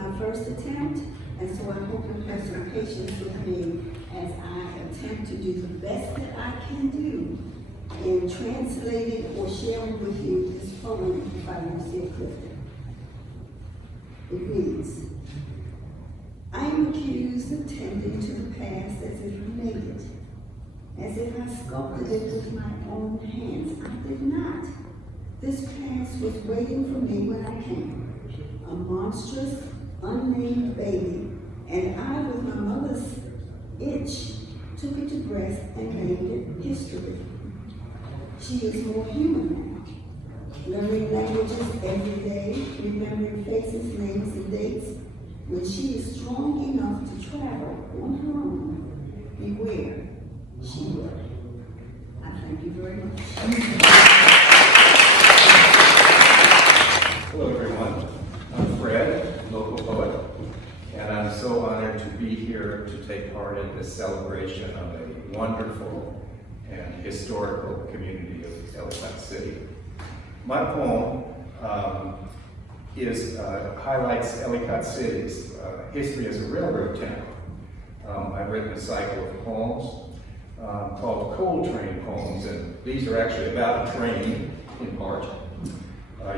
my first attempt, and so I hope you'll have some patience with me as I attempt to do the best that I can do in translating or sharing with you this poem by Marcia Clifton. It reads, I am accused of tending to the past as if I made it, as if I sculpted it with my own hands. I did not. This past was waiting for me when I came, a monstrous, unnamed baby, and I, with my mother's itch, took it to breast and named it history. She is more human now, learning languages every day, remembering faces, names, and dates. When she is strong enough to travel on her own, beware, she will. I thank you very much. Hello everyone, I'm Fred, local poet, and I'm so honored to be here to take part in this celebration of a wonderful and historical community of Ellicott City. My poem highlights Ellicott City's history as a railroad town. I've written a cycle of poems called Coal Train Poems, and these are actually about a train in part.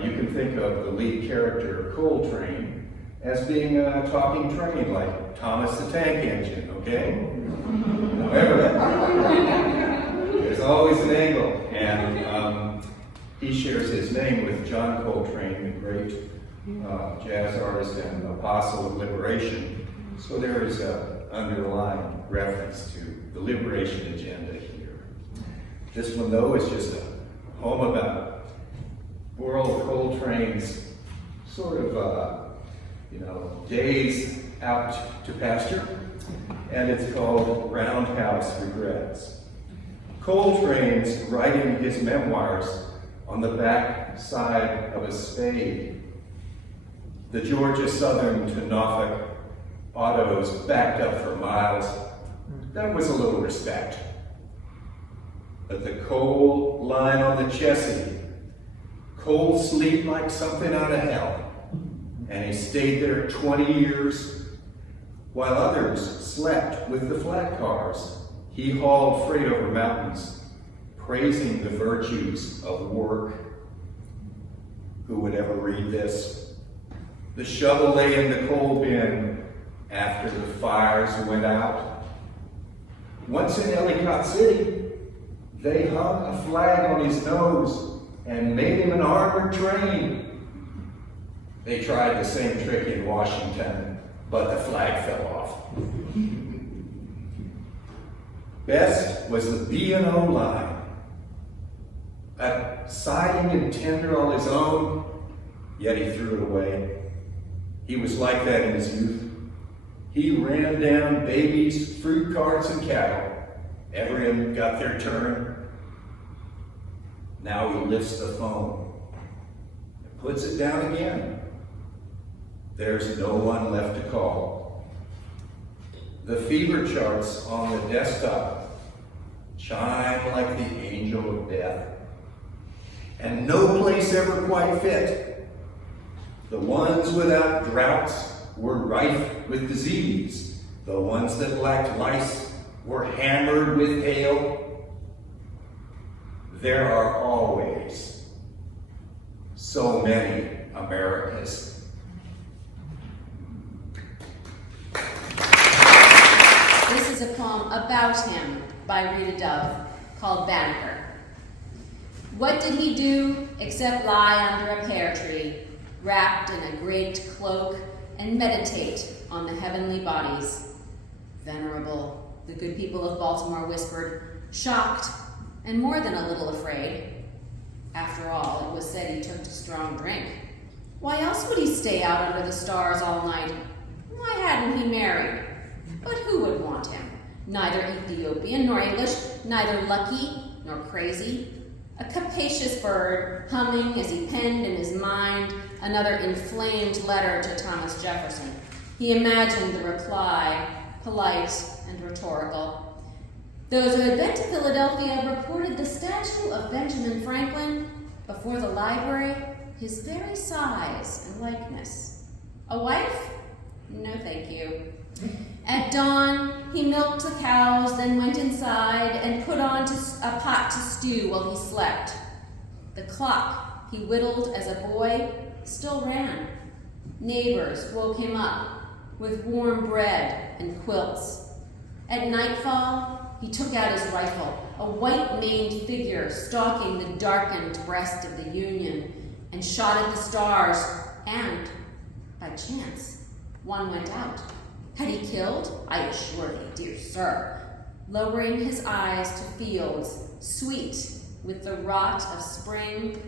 You can think of the lead character, Coal Train, as being a talking train like Thomas the Tank Engine, okay? However, there's always an angle, and he shares his name with John Coltrane, the great jazz artist and apostle of liberation. So there is an underlying reference to the liberation agenda here. This one, though, is just a poem about World Coltrane's sort of, days out to pasture, and it's called Roundhouse Regrets. Coltrane's writing his memoirs on the back side of a spade. The Georgia Southern to Norfolk autos backed up for miles. That was a little respect. But the coal lying on the chassis, coal sleep like something out of hell. And he stayed there 20 years, while others slept with the flat cars. He hauled freight over mountains, praising the virtues of work. Who would ever read this? The shovel lay in the coal bin after the fires went out. Once in Ellicott City, they hung a flag on his nose and made him an armored train. They tried the same trick in Washington, but the flag fell off. Best was the B&O line. A siding and tender on his own, yet he threw it away. He was like that in his youth. He ran down babies, fruit carts, and cattle. Everyone got their turn. Now he lifts the phone and puts it down again. There's no one left to call. The fever charts on the desktop chime like the angel of death. And no place ever quite fit. The ones without droughts were rife with disease. The ones that lacked lice were hammered with hail. There are always so many Americas. This is a poem about him by Rita Dove called Banneker. What did he do except lie under a pear tree, wrapped in a great cloak, and meditate on the heavenly bodies? Venerable, the good people of Baltimore whispered, shocked and more than a little afraid. After all, it was said he took to strong drink. Why else would he stay out under the stars all night? Why hadn't he married? But who would want him? Neither Ethiopian nor English, neither lucky nor crazy. A capacious bird humming as he penned in his mind another inflamed letter to Thomas Jefferson. He imagined the reply, polite and rhetorical. Those who had been to Philadelphia reported the statue of Benjamin Franklin before the library, his very size and likeness. A wife? No, thank you. At dawn, he milked the cows, then went inside and put on a pot to stew while he slept. The clock he whittled as a boy still ran. Neighbors woke him up with warm bread and quilts. At nightfall, he took out his rifle, a white-maned figure stalking the darkened breast of the Union, and shot at the stars, and, by chance, one went out. Had he killed? I assure thee, dear sir, lowering his eyes to fields sweet with the rot of spring,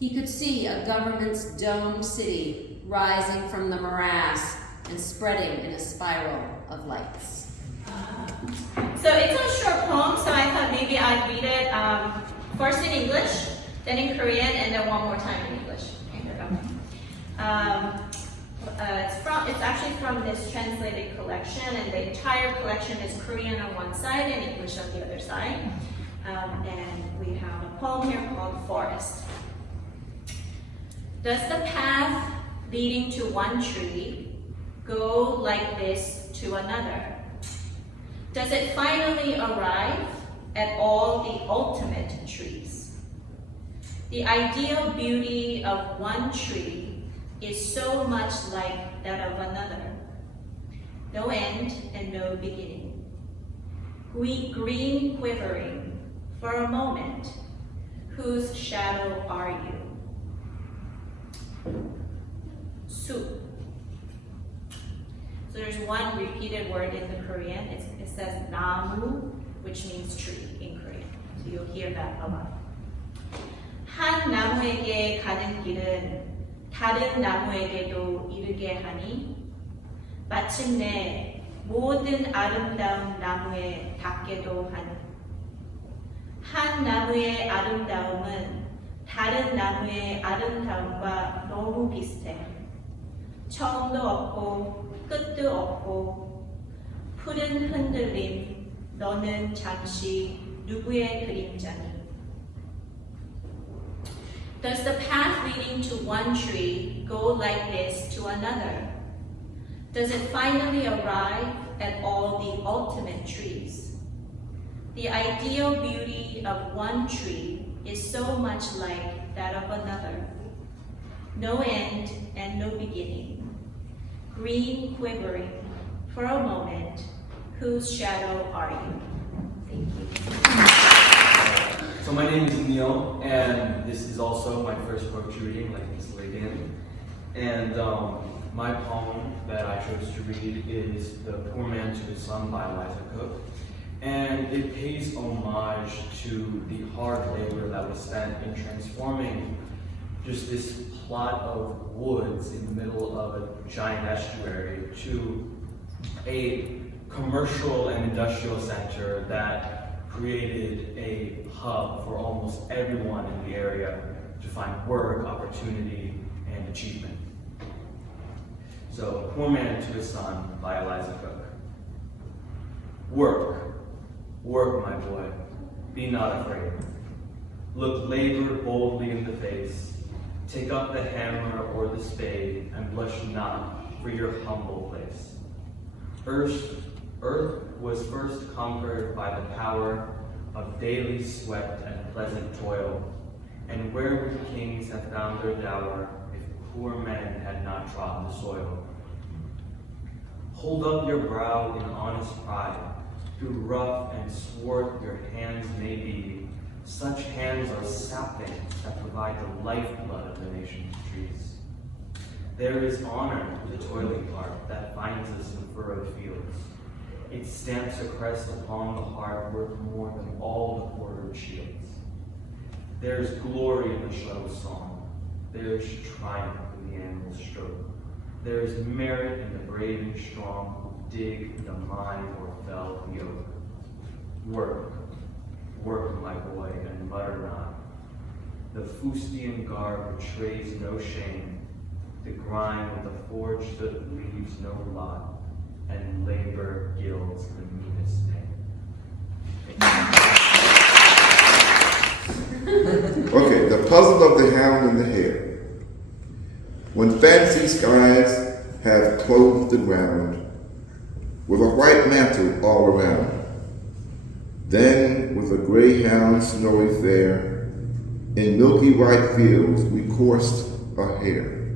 he could see a government's domed city rising from the morass and spreading in a spiral of lights. So it's a short poem, so I thought maybe I'd read it first in English, then in Korean, and then one more time in English. It's actually from this translated collection, and the entire collection is Korean on one side and English on the other side. And we have a poem here called Forest. Does the path leading to one tree go like this to another? Does it finally arrive at all the ultimate trees? The ideal beauty of one tree is so much like that of another. No end and no beginning. Green quivering for a moment, whose shadow are you? Soup. So there's one repeated word in the Korean. It says namu, which means tree in Korean. So you'll hear that a lot. 한 나무에게 가는 길은 다른 나무에게도 이르게 하니 마침내 모든 아름다운 나무에 닿게도 하니 한 나무의 아름다움은 다른 나무의 아름다움과 너무 비슷해. 처음도 없고 끝도 없고 푸른 흔들림 너는 잠시 누구의 그림자니? Does the path leading to one tree go like this to another? Does it finally arrive at all the ultimate trees? The ideal beauty of one tree is so much like that of another. No end and no beginning. Green quivering for a moment, whose shadow are you? Thank you. So my name is NEAL, and this is also my first poetry reading, like Ms. Lagan. And my poem that I chose to read is The Poor Man to His Son by Liza Cook. And it pays homage to the hard labor that was spent in transforming just this plot of woods in the middle of a giant estuary to a commercial and industrial center that created a hub for almost everyone in the area to find work, opportunity, and achievement. So, Poor Man to His Son by Liza Cook. Work, work, my boy, be not afraid. Look labor boldly in the face. Take up the hammer or the spade, and blush not for your humble place. Earth was first conquered by the power of daily sweat and pleasant toil, and where would kings have found their dower if poor men had not trod the soil? Hold up your brow in honest pride, through rough and swart your hands may be. Such hands are saplings that provide the lifeblood of the nation's trees. There is honor to the toiling part that finds us in furrowed fields. It stamps a crest upon the heart worth more than all the quartered shields. There is glory in the shuttle's song. There is triumph in the animal's stroke. There is merit in the brave and strong who dig the mine or fell the oak. Work, work, my boy, and mutter not. The Faustian garb betrays no shame. The grime of the forge that leaves no lot, and labor gilds the meanest name. Okay, the puzzle of the hound and the hare. When fancy skies have clothed the ground with a white mantle all around. Then with a greyhound snowy fair, in milky white fields we coursed a hare.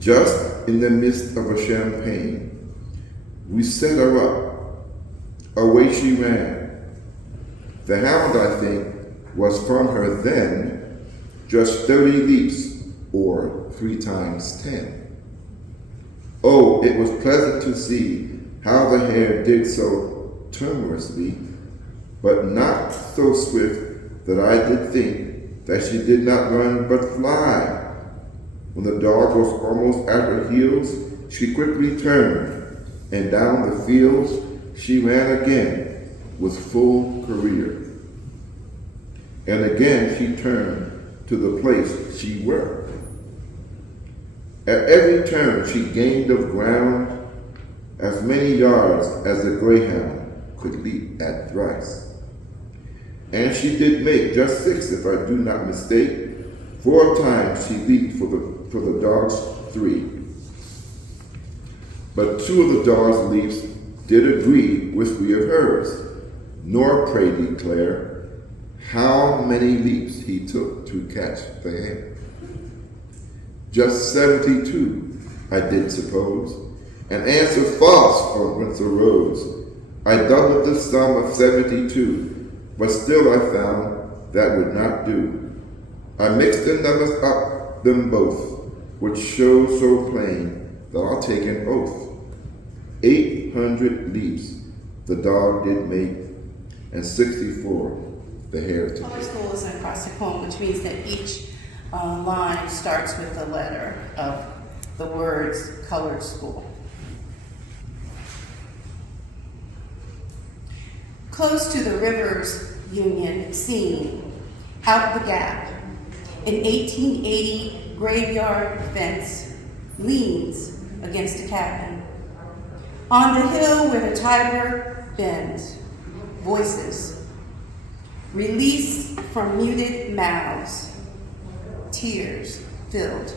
Just in the midst of a champaign, we set her up, away she ran. The hound, I think, was from her then just 30 leaps, or 3 times 10. Oh, it was pleasant to see how the hare did so timorously, but not so swift that I did think that she did not run but fly. When the dog was almost at her heels, she quickly turned, and down the fields she ran again with full career. And again she turned to the place she were. At every turn she gained of ground as many yards as the greyhound could leap at thrice. And she did make just 6, if I do not mistake. 4 times she leaped for the dog's 3. But 2 of the dog's leaps did agree with 3 of hers, nor pray declare how many leaps he took to catch the hare. Just 72, I did suppose, and answer false on whence arose. I doubled the sum of 72, but still I found that would not do. I mixed the numbers up them both, which show so plain that I'll take an oath. 800 leaps the dog did make, and 64 the hare took. Color school is an acrostic poem, which means that each line starts with the letter of the words colored school. Close to the river's union scene, out the gap, an 1880 graveyard fence leans against a cabin. On the hill where the Tiber bends, voices release from muted mouths, tears filled,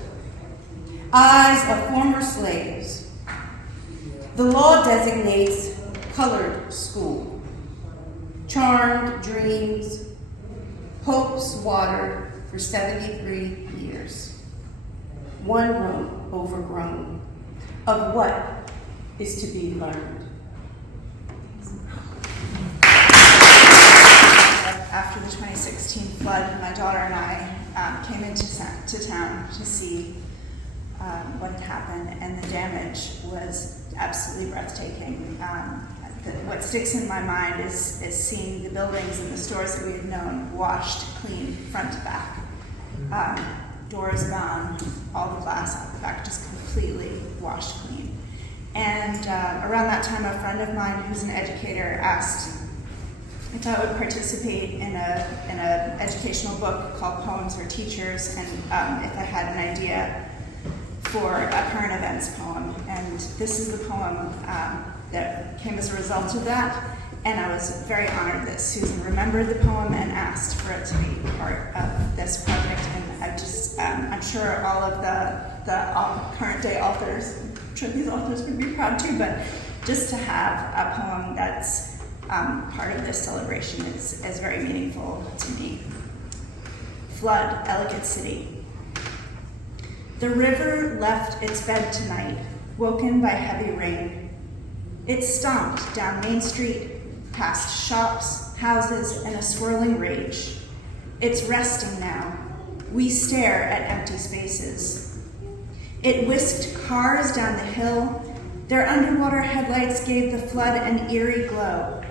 eyes of former slaves. The law designates colored school, charmed dreams, hopes watered for 73 years. One room overgrown of what is to be learned. After the 2016 flood, my daughter and I came into town to see what had happened, and the damage was absolutely breathtaking. What sticks in my mind is seeing the buildings and the stores that we had known washed clean front to back. Doors gone, all the glass out the back just completely washed clean. And around that time, a friend of mine who's an educator asked if I would participate in an educational book called Poems for Teachers, and if I had an idea for a current events poem. And this is the poem that came as a result of that. And I was very honored that Susan remembered the poem and asked for it to be part of this project. And I'm sure all of the current day authors, I'm sure these authors would be proud too, but just to have a poem that's part of this celebration is very meaningful to me. Flood, Ellicott City. The river left its bed tonight, woken by heavy rain. It stomped down Main Street, past shops, houses, and a swirling rage. It's resting now. We stare at empty spaces. It whisked cars down the hill. Their underwater headlights gave the flood an eerie glow.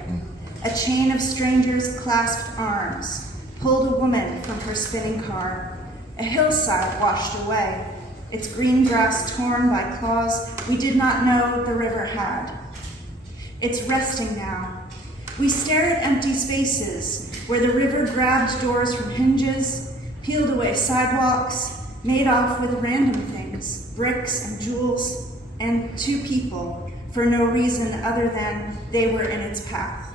A chain of strangers clasped arms, pulled a woman from her spinning car. A hillside washed away, its green grass torn by claws we did not know the river had. It's resting now. We stare at empty spaces where the river grabbed doors from hinges, peeled away sidewalks, made off with random things, bricks and jewels, and 2 people for no reason other than they were in its path.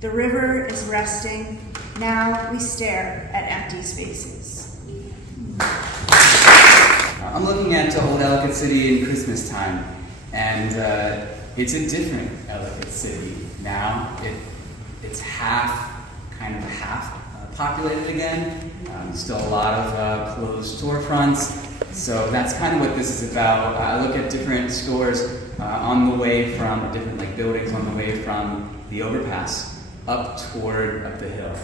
The river is resting. Now we stare at empty spaces. I'm looking at Old Ellicott City in Christmas time, and it's a different Ellicott City now. It's half populated again. Still a lot of closed storefronts. So that's kind of what this is about. I look at different stores on the way from different buildings on the way from the overpass up the hill.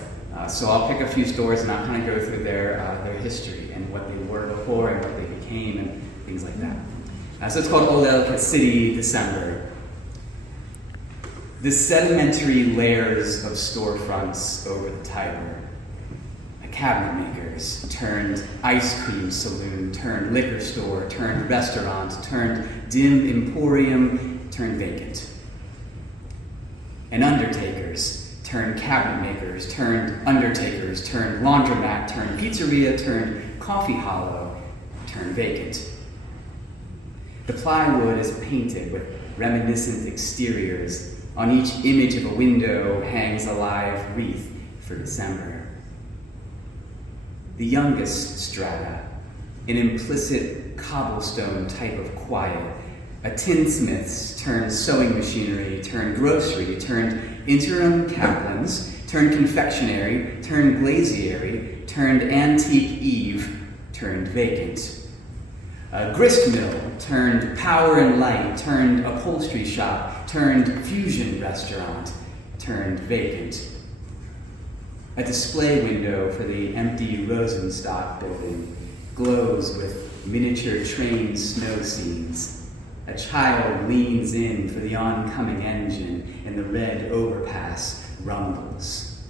So I'll pick a few stores and I'll kind of go through their history and what they were before and what they became and things like that. So it's called Old Ellicott City, December. The sedimentary layers of storefronts over the Tiber. A cabinet makers turned ice cream saloon, turned liquor store, turned restaurant, turned dim emporium, turned vacant. And undertakers turned cabinet makers, turned undertakers, turned laundromat, turned pizzeria, turned coffee hollow, turned vacant. The plywood is painted with reminiscent exteriors. On each image of a window hangs a live wreath for December. The youngest strata, an implicit cobblestone type of quiet, a tinsmith's turned sewing machinery, turned grocery, turned interim Kaplan's, turned confectionery, turned glazieri, turned antique Eve, turned vacant. A grist mill turned power and light, turned upholstery shop, turned fusion restaurant, turned vacant. A display window for the empty Rosenstock building glows with miniature train snow scenes. A child leans in for the oncoming engine and the red overpass rumbles.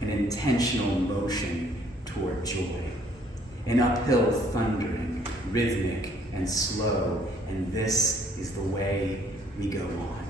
An intentional motion toward joy. An uphill thundering, rhythmic and slow, and this is the way we go on.